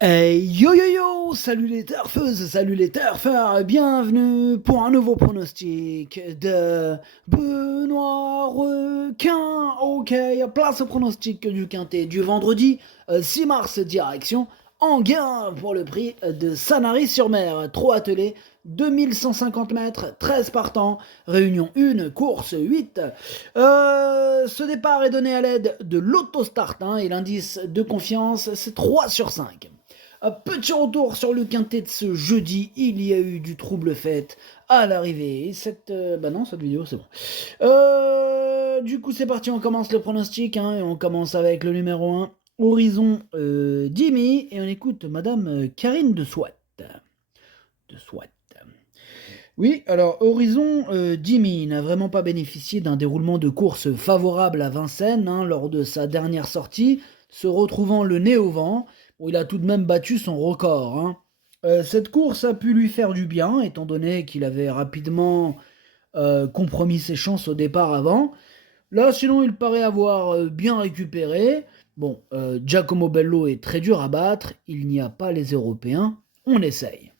Hey yo yo yo, salut les turfeuses, salut les turfeurs, bienvenue pour un nouveau pronostic de Benoît Requin. Ok, place au pronostic du quintet du vendredi 6 mars, direction Enghien pour le prix de Sanary-sur-Mer. 3 attelés, 2150 mètres, 13 partants, réunion 1, course 8. Ce départ est donné à l'aide de l'autostart et l'indice de confiance c'est 3 sur 5. Un petit retour sur le quintet de ce jeudi, il y a eu du trouble fait à l'arrivée. Bah non, cette vidéo c'est bon. Du coup c'est parti, on commence le pronostic, et on commence avec le numéro 1, Horizon Jimmy, et on écoute Madame Karine de Swat. De Swat. Oui, alors Horizon Jimmy n'a vraiment pas bénéficié d'un déroulement de course favorable à Vincennes lors de sa dernière sortie, se retrouvant le nez au vent. Bon, il a tout de même battu son record. Cette course a pu lui faire du bien, étant donné qu'il avait rapidement compromis ses chances au départ avant. Là, sinon, il paraît avoir bien récupéré. Bon, Giacomo Bello est très dur à battre, il n'y a pas les Européens, on essaye.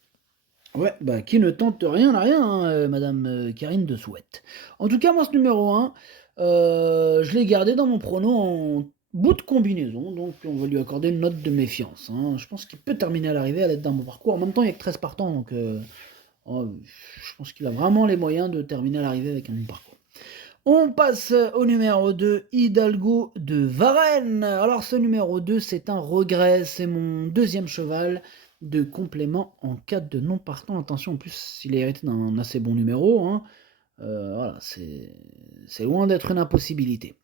Ouais, bah qui ne tente rien n'a rien, Madame Karine de Souhaite. En tout cas, moi, ce numéro 1, je l'ai gardé dans mon prono en bout de combinaison, donc on va lui accorder une note de méfiance. Je pense qu'il peut terminer à l'arrivée à l'aide d'un bon parcours. En même temps, il n'y a que 13 partants, donc je pense qu'il a vraiment les moyens de terminer à l'arrivée avec un bon parcours. On passe au numéro 2, Hidalgo de Varennes. Alors ce numéro 2, c'est un regret, c'est mon deuxième cheval de complément en cas de non partant. Attention, en plus, il est hérité d'un assez bon numéro. Voilà, c'est loin d'être une impossibilité.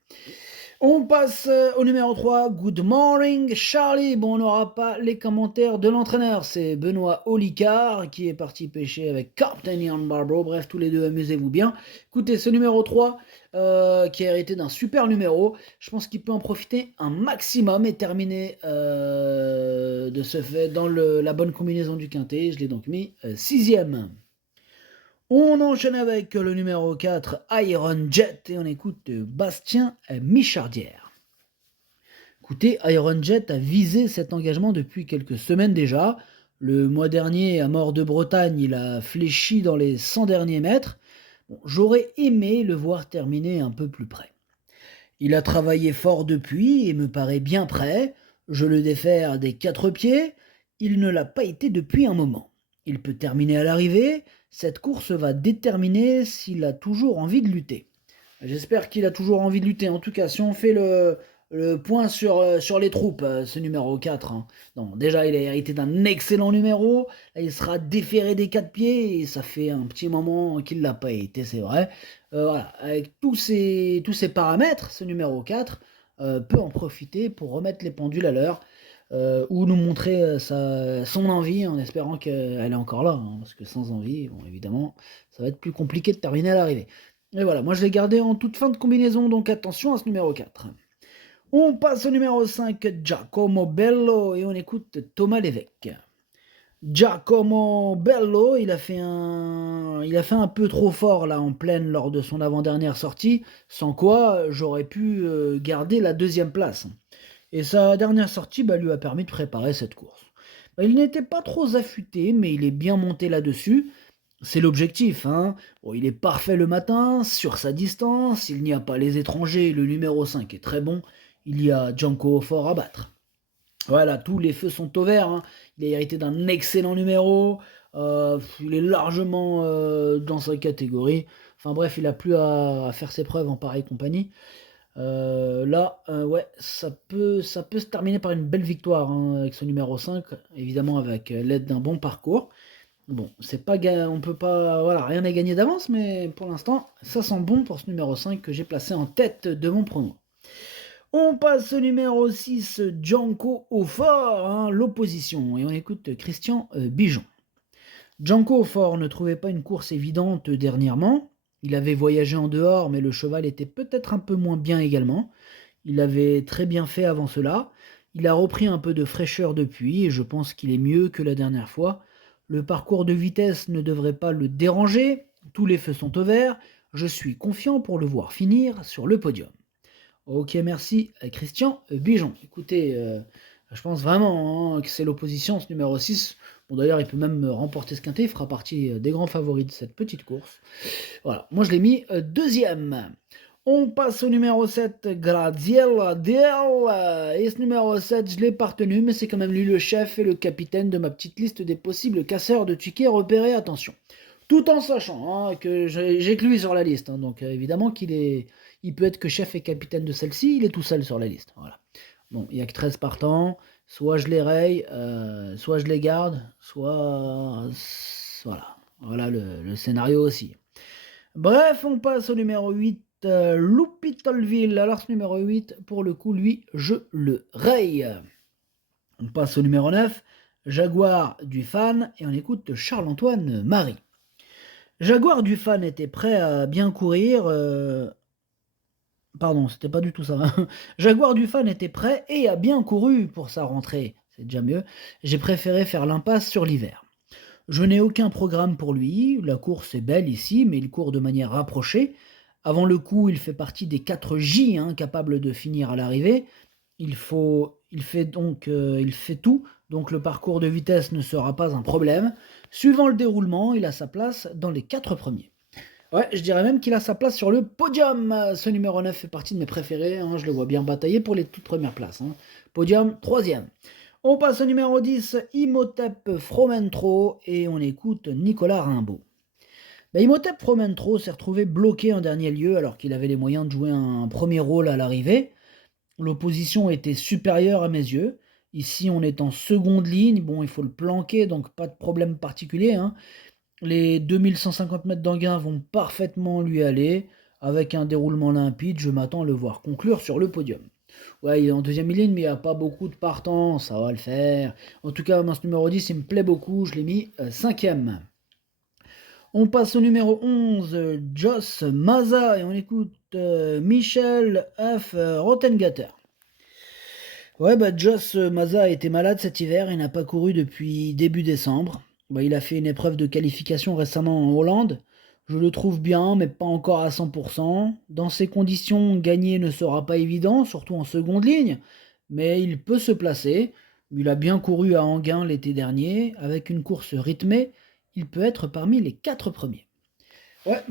On passe au numéro 3, Good Morning Charlie. Bon, on n'aura pas les commentaires de l'entraîneur, c'est Benoît Olicard qui est parti pêcher avec Captain Ian Barbaro. Bref, tous les deux, amusez-vous bien. Écoutez, ce numéro 3, qui a hérité d'un super numéro, je pense qu'il peut en profiter un maximum et terminer de ce fait dans la bonne combinaison du quintet. Je l'ai donc mis 6ème. On enchaîne avec le numéro 4, Iron Jet, et on écoute Bastien Michardière. Écoutez, Iron Jet a visé cet engagement depuis quelques semaines déjà. Le mois dernier, à Mort de Bretagne, il a fléchi dans les 100 derniers mètres. Bon, j'aurais aimé le voir terminer un peu plus près. Il a travaillé fort depuis et me paraît bien prêt. Je le défère des 4 pieds. Il ne l'a pas été depuis un moment. Il peut terminer à l'arrivée. Cette course va déterminer s'il a toujours envie de lutter. J'espère qu'il a toujours envie de lutter. En tout cas, si on fait le point sur les troupes, ce numéro 4. Non, déjà, il a hérité d'un excellent numéro. Là, il sera déféré des 4 pieds. Et ça fait un petit moment qu'il ne l'a pas été, c'est vrai. Voilà, avec tous ces paramètres, ce numéro 4 peut en profiter pour remettre les pendules à l'heure. Ou nous montrer son envie en espérant qu'elle est encore là. Parce que sans envie, bon, évidemment, ça va être plus compliqué de terminer à l'arrivée. Et voilà, moi je l'ai gardé en toute fin de combinaison, donc attention à ce numéro 4. On passe au numéro 5, Giacomo Bello, et on écoute Thomas Lévesque. Giacomo Bello, il a fait un peu trop fort là en pleine lors de son avant-dernière sortie, sans quoi j'aurais pu garder la deuxième place. Et sa dernière sortie lui a permis de préparer cette course. Il n'était pas trop affûté, mais il est bien monté là-dessus. C'est l'objectif. Bon, il est parfait le matin, sur sa distance, il n'y a pas les étrangers, le numéro 5 est très bon, il y a Janko fort à battre. Voilà, tous les feux sont au vert. Il a hérité d'un excellent numéro, il est largement dans sa catégorie. Enfin bref, il a plus à faire ses preuves en pareille compagnie. Là, ouais, ça peut se terminer par une belle victoire avec ce numéro 5, évidemment avec l'aide d'un bon parcours. Bon, on peut pas, voilà, rien n'est gagné d'avance, mais pour l'instant, ça sent bon pour ce numéro 5 que j'ai placé en tête de mon prono. On passe au numéro 6, Janko au fort, l'opposition, et on écoute Christian Bijon. Janko au fort ne trouvait pas une course évidente dernièrement. Il avait voyagé en dehors, mais le cheval était peut-être un peu moins bien également. Il avait très bien fait avant cela. Il a repris un peu de fraîcheur depuis, et je pense qu'il est mieux que la dernière fois. Le parcours de vitesse ne devrait pas le déranger. Tous les feux sont au vert. Je suis confiant pour le voir finir sur le podium. Ok, merci Christian Bijon. Écoutez, Je pense vraiment, hein, que c'est l'opposition, ce numéro 6. Bon d'ailleurs, il peut même remporter ce quintet, il fera partie des grands favoris de cette petite course. Voilà, moi je l'ai mis deuxième. On passe au numéro 7, Graziella Del. Et ce numéro 7, je l'ai pas retenu, mais c'est quand même lui le chef et le capitaine de ma petite liste des possibles casseurs de tickets repérés, attention. Tout en sachant, hein, que j'ai que lui sur la liste, hein, donc évidemment il peut être que chef et capitaine de celle-ci, il est tout seul sur la liste. Voilà. Bon, il n'y a que 13 partants, soit je les raye, soit je les garde, soit... Voilà le scénario aussi. Bref, on passe au numéro 8, Loupitolville. Alors ce numéro 8, pour le coup, lui, je le raye. On passe au numéro 9, Jaguar du Fan, et on écoute Charles-Antoine Marie. Jaguar du Fan était prêt à bien courir... Pardon, c'était pas du tout ça. Jaguar du Fan était prêt et a bien couru pour sa rentrée. C'est déjà mieux. J'ai préféré faire l'impasse sur l'hiver. Je n'ai aucun programme pour lui. La course est belle ici, mais il court de manière rapprochée. Avant le coup, il fait partie des 4 J, hein, capables de finir à l'arrivée. Il fait tout, donc le parcours de vitesse ne sera pas un problème. Suivant le déroulement, il a sa place dans les 4 premiers. Ouais, je dirais même qu'il a sa place sur le podium. Ce numéro 9 fait partie de mes préférés, hein, je le vois bien batailler pour les toutes premières places. Hein. Podium, 3e. On passe au numéro 10, Imhotep Fromentro, et on écoute Nicolas Rimbaud. Imhotep Fromentro s'est retrouvé bloqué en dernier lieu alors qu'il avait les moyens de jouer un premier rôle à l'arrivée. L'opposition était supérieure à mes yeux. Ici, on est en seconde ligne. Bon, il faut le planquer, donc pas de problème particulier. Hein. Les 2150 mètres d'Anguin vont parfaitement lui aller. Avec un déroulement limpide, je m'attends à le voir conclure sur le podium. Ouais, il est en deuxième ligne, mais il n'y a pas beaucoup de partants, ça va le faire. En tout cas, ce numéro 10, il me plaît beaucoup, je l'ai mis 5e. On passe au numéro 11, Joss Maza, et on écoute Michel F. Rottengatter. Ouais, Joss Maza a été malade cet hiver, il n'a pas couru depuis début décembre. Il a fait une épreuve de qualification récemment en Hollande. Je le trouve bien, mais pas encore à 100%. Dans ces conditions, gagner ne sera pas évident, surtout en seconde ligne, mais il peut se placer. Il a bien couru à Anguin l'été dernier, avec une course rythmée, il peut être parmi les 4 premiers. Ouais,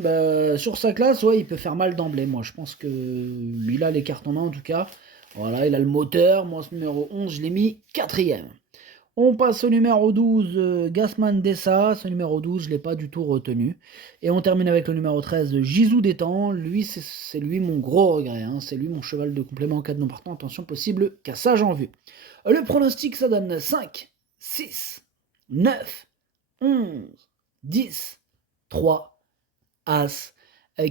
sur sa classe, ouais, il peut faire mal d'emblée. Moi, je pense qu'il a les cartes en main en tout cas. Voilà, il a le moteur. Moi, ce numéro 11, je l'ai mis 4e. On passe au numéro 12, Gasman Dessa. Ce numéro 12, je ne l'ai pas du tout retenu. Et on termine avec le numéro 13, Gizou Détang. Lui, c'est lui mon gros regret. Hein. C'est lui mon cheval de complément en cas de non partant. Attention, possible cassage en vue. Le pronostic, ça donne 5, 6, 9, 11, 10, 3, As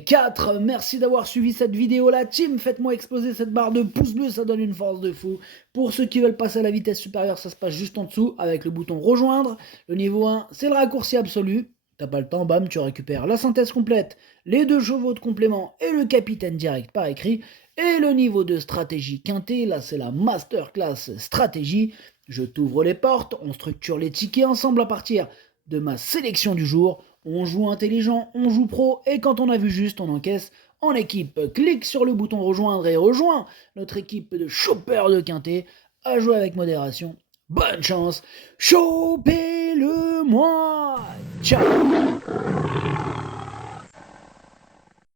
4. Merci d'avoir suivi cette vidéo la team, faites-moi exploser cette barre de pouces bleus, ça donne une force de fou. Pour ceux qui veulent passer à la vitesse supérieure, ça se passe juste en dessous avec le bouton rejoindre. Le niveau 1, c'est le raccourci absolu. T'as pas le temps, bam, tu récupères la synthèse complète, les 2 chevaux de complément et le capitaine direct par écrit. Et le niveau de stratégie quintet, là c'est la masterclass stratégie. Je t'ouvre les portes, on structure les tickets ensemble à partir de ma sélection du jour. On joue intelligent, on joue pro, et quand on a vu juste, on encaisse en équipe. Clique sur le bouton rejoindre et rejoins notre équipe de choppers de quintet. À jouer avec modération. Bonne chance, chopez-le-moi. Ciao.